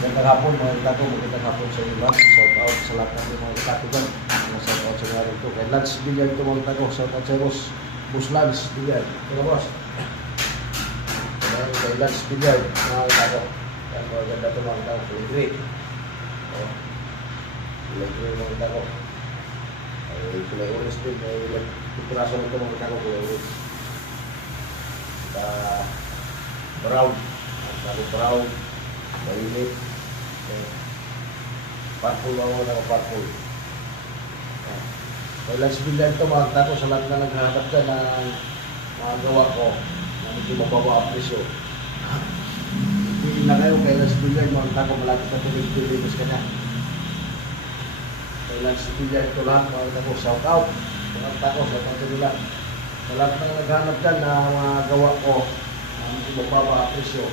Magandang hapon mga katako, magandang hapon sa inyo lahat. Shout out sa lahat ng mga katako dyan. Shout out sa mga rin ito. Kay Lance Villar ito mga katako. Shout out sa Boss Lance Villar. Ito boss. Kay Lance Villar mga katako. Yan mga ganda ito mga katako. Kuligri. Kuligri mga katako. Kulay orange din. Pipiraso nito mga katako. Kulay orange. Brown. Ang brown. Mainit. Purple ako na purple. Kaya lang sibilan ito mga tako sa lahat na naghahanap dyan ng mga gawa ko na medyo mababa ang presyo. Hindi na kayo kaya lang sibilan mga tako malapit na tulig-tuligos ka na. Kaya lang sibilan ito lahat mga tako shout out. Mga tako shout out nila. Sa lahat na naghahanap dyan na mga gawa ko na medyo mababa ang presyo.